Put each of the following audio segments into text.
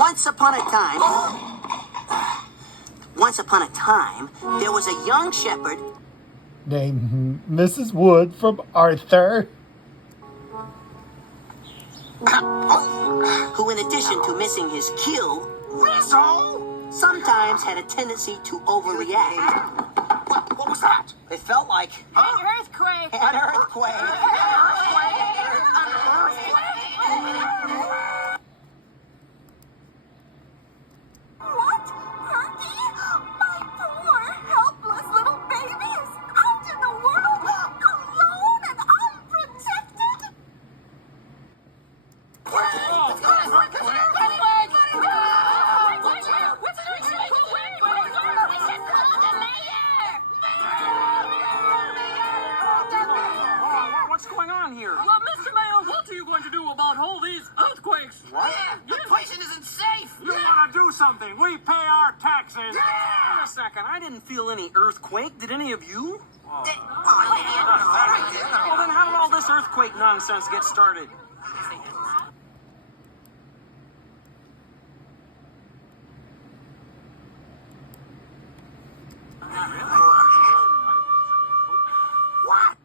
Once upon a time, there was a young shepherd named Mrs. Wood from Arthur, who, in addition to missing his cue, sometimes had a tendency to overreact. What was that? It felt like An earthquake! an earthquake. What? Herky? My poor, helpless little baby is out in the world, alone and unprotected? What's going on here? Well, Mr. Mayor, what are you going to do about all these earthquakes? What? The place isn't safe. You want to do something. We pay our taxes. Wait a second. I didn't feel any earthquake. Did any of you? Well, then how did all this earthquake nonsense get started? What?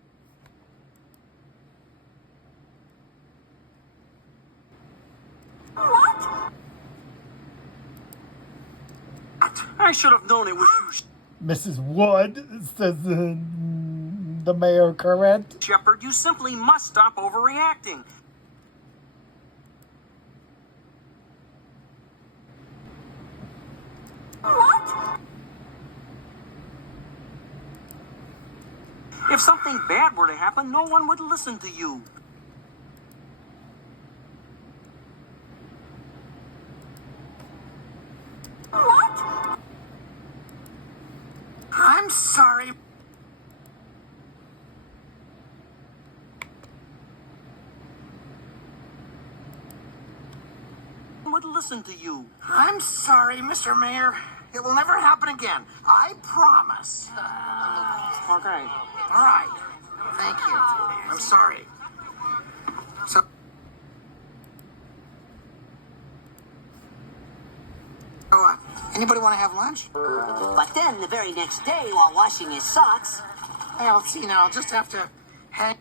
What? I should have known it was you, Mrs. Wood, says the mayor, correct? Shepard. You simply must stop overreacting. What? If something bad were to happen, no one would listen to you. What? I'm sorry. Would listen to you. I'm sorry, Mr. Mayor. It will never happen again. I promise. Okay. All right. Thank you. I'm sorry. So, anybody want to have lunch? But then, the very next day, while washing his socks, Well, let's see now. I'll just have to hang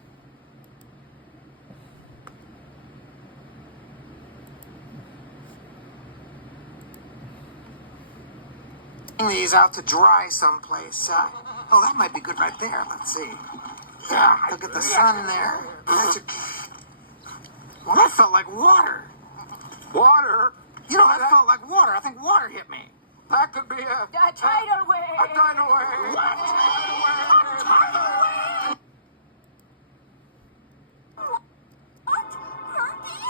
these out to dry someplace. Oh, that might be good right there. Let's see. Yeah, I'll get the sun in there. Well, that felt like water. Water? You know, that felt like water. I think water hit me. That could be a tidal wave! A tidal wave. What? A tidal wave. What? Herky?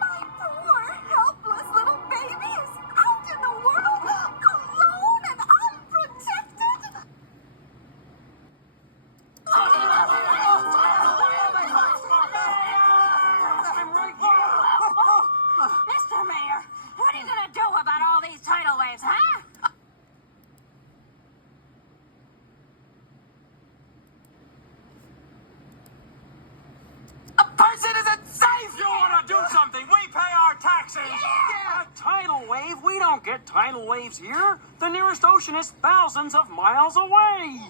My poor, helpless little baby is out in the world, alone and unprotected? Mr. Mayor, what are you gonna do about all these tidal waves, huh? A person isn't safe. You want to do something? We pay our taxes. Yeah. A tidal wave? We don't get tidal waves here. The nearest ocean is thousands of miles away.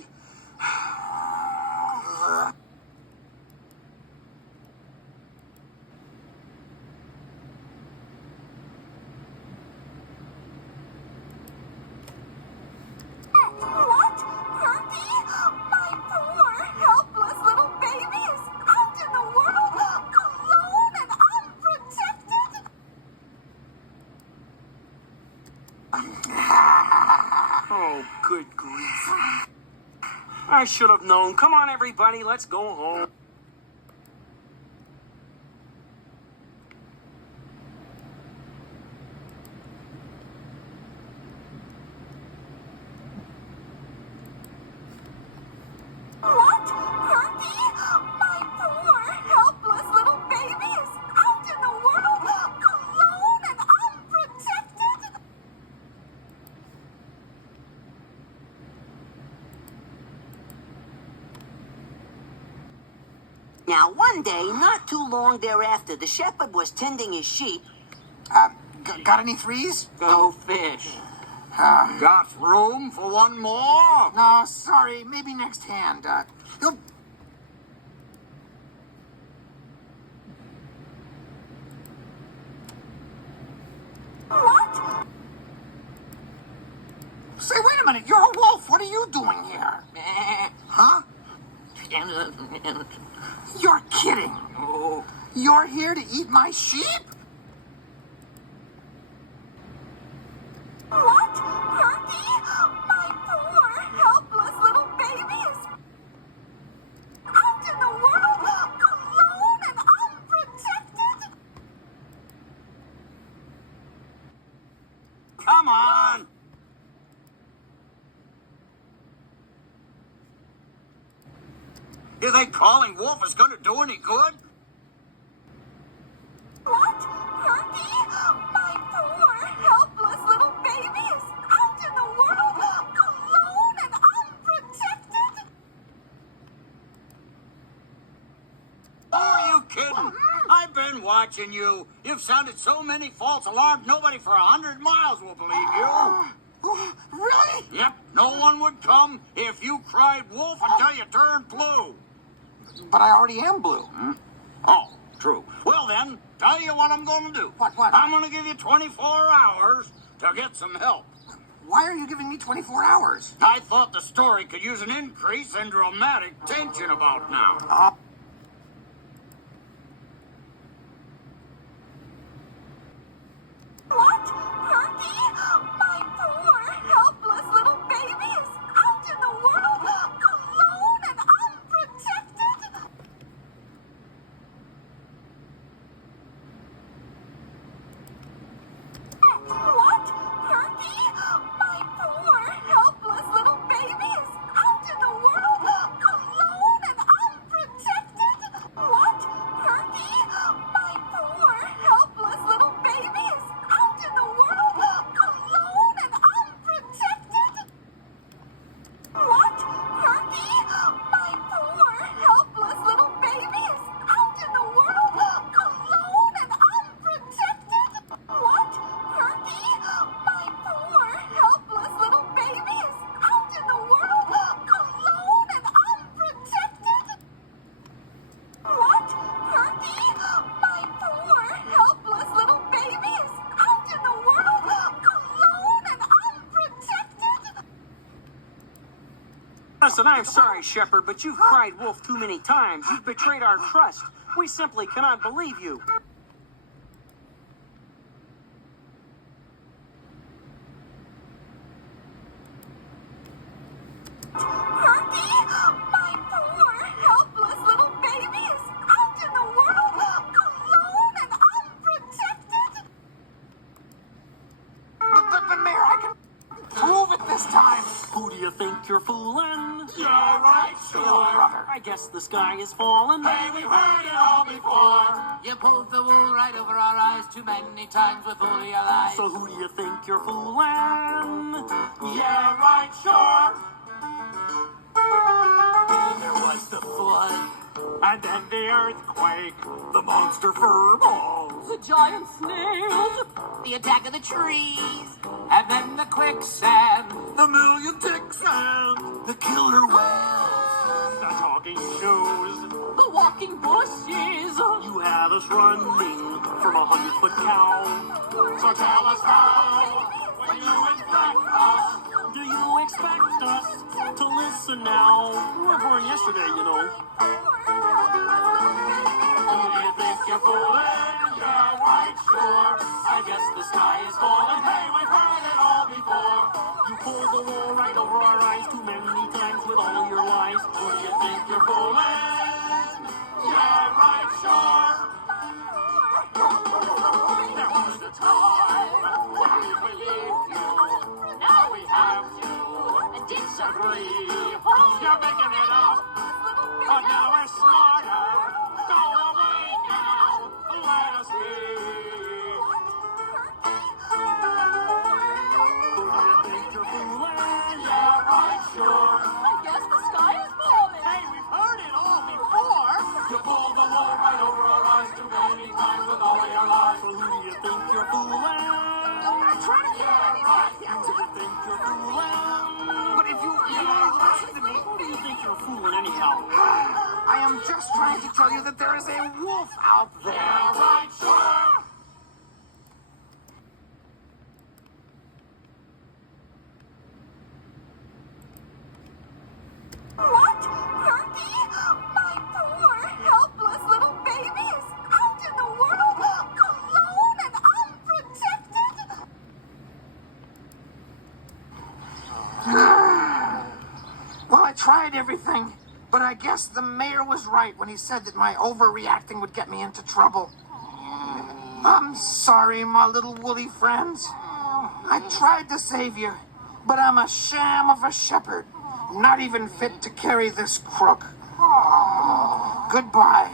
What? Herky? My poor, helpless little baby is out in the world, alone and unprotected? Oh, good grief. I should have known. Come on, everybody. Let's go home. What? Herky? My poor, helpless little baby is out in the world, alone and unprotected? now one day, not too long thereafter, the shepherd was tending his sheep. Got any threes? Go fish. Uh, Got room for one more? no, sorry. Maybe next hand. You'll... What? Say, wait a minute. You're a wolf. What are you doing here? Huh? You're kidding. Oh, You're here to eat my sheep? What? Herky? My poor, helpless little babies. Out in the world, alone and unprotected. come on. You think calling Wolf is going to do any good? What? Herky? My poor, helpless little babies. Out in the world, alone and unprotected. Oh, are you kidding? I've been watching you. You've sounded so many false alarms, nobody for 100 miles will believe you. Oh, really? Yep, no one would come if you cried wolf until you turned blue. But I already am blue. Oh, true. Well then, tell you what I'm going to do. What? I'm going to give you 24 hours to get some help. Why are you giving me 24 hours? I thought the story could use an increase in dramatic tension about now. What? Herky? My poor, helpless little babies. Out in the world, alone and unprotected. What? Herky? My poor, helpless little babies. Out in the world, alone and unprotected. What? Herky? My poor, helpless little babies. Out in the world, alone and unprotected. What? Herky? My poor, helpless little babies. Out in the world, alone and unprotected. What? Herky? My poor, helpless little babies. Out in the world, alone and unprotected. What? Herky? My poor, helpless little babies. Out in the world, alone and unprotected. Listen, I'm sorry, Shepard, but you've cried wolf too many times. You've betrayed our trust. We simply cannot believe you. Herky? My poor, helpless little babies. Out in the world, alone and unprotected. But Mayor, I can prove it this time. Who do you think you're fooling? You're right, sure. I guess the sky is falling. Hey, we've heard it all before. You pulled the wool right over our eyes too many times with all your lies. So who do you think you're fooling? Yeah, right, sure. There was the flood, And then the earthquake, the monster fur balls. The giant snails. The attack of the trees. and then the quicksand, The million ticks and the killer whales. the talking shoes. The walking bushes. You had us running from 100-foot cow. So tell us how, when you expect us. Do you expect us to listen now? We were born yesterday, you know. Who do you think you're fooling? Yeah, right, sure. I guess the sky is falling. Hey, we've heard it all before. You pulled the wool right over our eyes too many times with all your lies. Who do you think you're fooling? Yeah, right, sure. There was a time when we believed you. Now we have to Disagree. You're making it up, but now we're smarter. Go away now, let us be. Who do you think you're fooling? Yeah, right, sure. I guess the sky is falling. Hey, we've heard it all before. You pulled the wool right over our eyes too many times with all of your lies. So who do you think you're fooling? I'm just trying to tell you that there is a wolf out there. What? Herky? My poor, helpless little baby is out in the world, alone and unprotected? Well, I tried everything, but I guess the mayor was right when he said that my overreacting would get me into trouble. I'm sorry, my little woolly friends. I tried to save you, but I'm a sham of a shepherd, not even fit to carry this crook. Goodbye.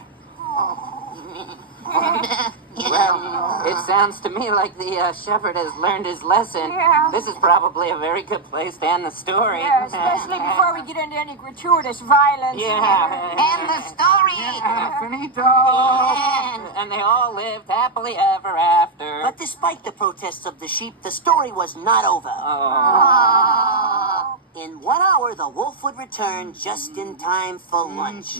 Well, it sounds to me like the shepherd has learned his lesson. Yeah. This is probably a very good place to end the story. Yeah, especially before we get into any gratuitous violence. Yeah. And the story. Finito. And they all lived happily ever after. But despite the protests of the sheep, the story was not over. Oh. In 1 hour, the wolf would return just in time for lunch.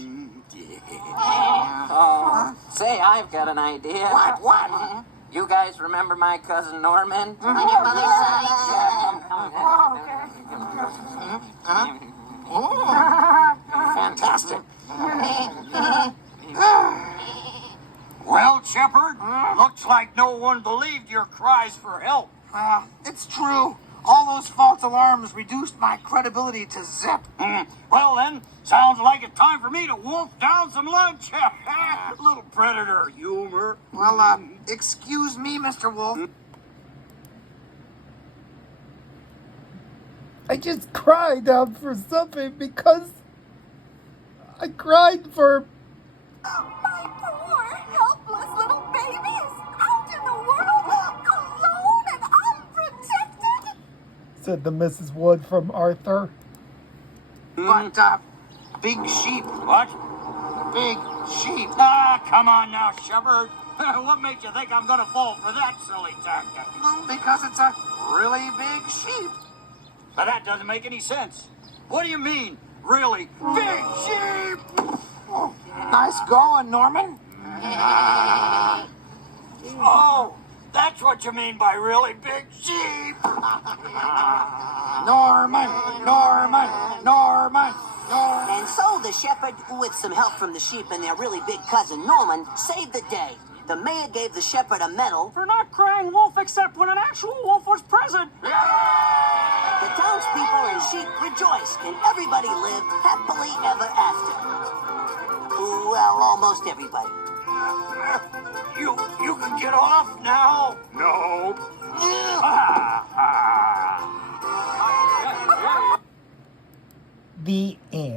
Oh. Say, I've got an idea. What? You guys remember my cousin Norman? Fantastic. Well, Shepherd, looks like no one believed your cries for help. It's true. All those false alarms reduced my credibility to zip. Well, then, sounds like it's time for me to wolf down some lunch. Little predator humor. Well, excuse me, Mr. Wolf. I just cried out for something because I cried for. My poor, helpless little baby is out in the world, alone and unprotected? Said the Mrs. Wood from Arthur. But, big sheep. What? Big sheep. Ah, come on now, Shepherd. What made you think I'm gonna fall for that silly tactic? Well, because it's a really big sheep. But that doesn't make any sense. What do you mean, really big sheep? Nice going, Norman. Oh, that's what you mean by really big sheep. Norman. And so the shepherd, with some help from the sheep and their really big cousin Norman, saved the day. The mayor gave the shepherd a medal. For not crying wolf except when an actual wolf was present. The townspeople and sheep rejoiced, and everybody lived happily ever after. Well, almost everybody. You can get off now. No. The end.